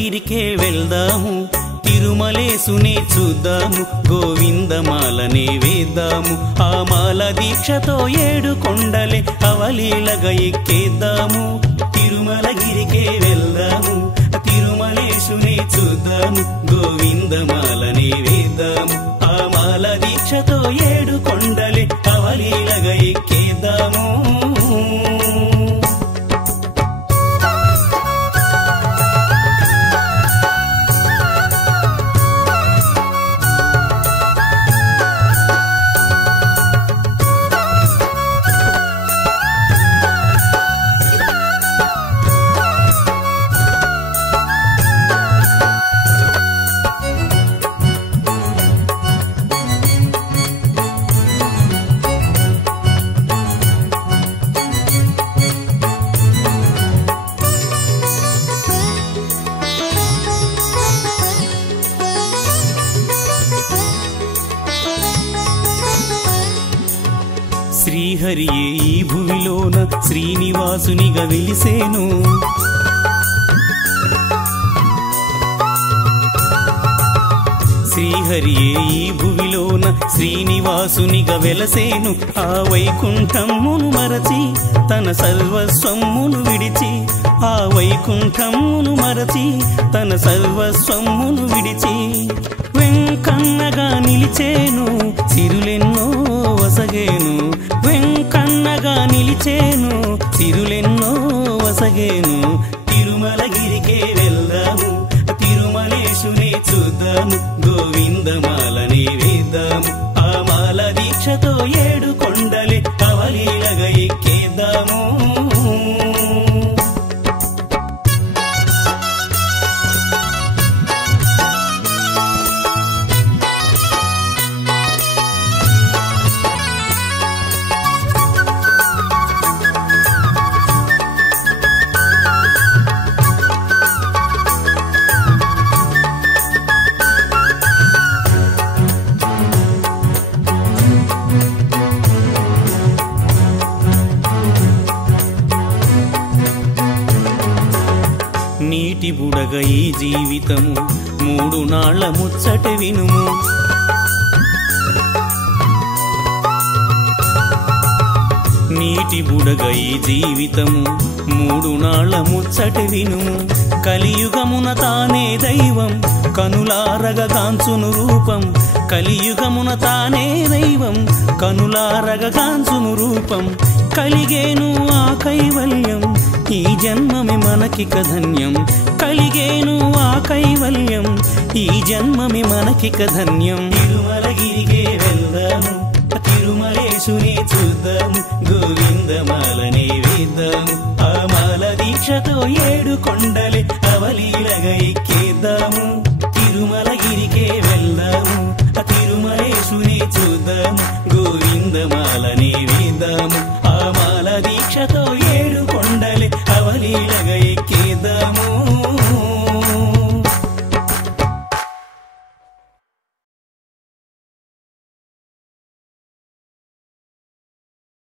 తిరుమలగిరికే వెళ్దాము, తిరుమలేసునే చూద్దాము, గోవిందమాలనే వేద్దాము. ఆ మాల దీక్షతో 7 కొండలే అవలీలగా ఎక్కేద్దాము. తిరుమలగిరికే వెళ్దాము, తిరుమలేసునే చూద్దాము, గోవిందమాలనే వేద్దాము. ఆ మాల దీక్షతో 7 కొండలే అవలీలగా ఎక్కేద్దాము. శ్రీహరియే ఈ భువిలోన శ్రీనివాసునిగా వెలిసేను. శ్రీహరియే ఈ భువిలోన శ్రీనివాసునిగా వెలసేను. ఆ వైకుంఠమును మరచి తన సర్వస్వమును విడిచి, ఆ వైకుంఠమును మరచి తన సర్వస్వమును విడిచి వెంకన్నగా నిలిచేను, సిరులెన్నో వసగేను. వెంకన్నగా నిలిచేను, సిరులెన్నో వసగేను. తిరుమలగిరికే వెళ్దాము, తిరుమలేశునే చూద్దాము, గోవిందమాలనే వేద్దాము. ఆ మాల దీక్షతో 7 కొండలే అవలీలగా ఎక్కేద్దాము. నీటి బుడగ ఈ జీవితము, 3 నాళ్ల ముచ్చట వినుము. నీటి బుడగ ఈ జీవితము, 3 నాళ్ల ముచ్చట వినుము. కలియుగమున తానే దైవం, కనులారగ కాంచును రూపం. కలియుగమున తానే దైవం, కనులారగ కాంచును రూపం. కలిగేను ఆ కైవల్యం, ఈ జన్మమే మనకిక ధన్యం. కలిగేను ఆ కైవల్యం, ఈ జన్మమే మనకిక ధన్యం. తిరుమలగిరికే వెళ్దాము, తిరుమలేశునే చూద్దాము, గోవిందమాలనే వేద్దాము. ఆ మాల దీక్షతో 7 కొండలే అవలీలగా ఎక్కేద్దాము. తిరుమలగిరికే వెళ్దాము, తిరుమలేశునే చూద్దాము, గోవిందమాలనే వేద్దాము.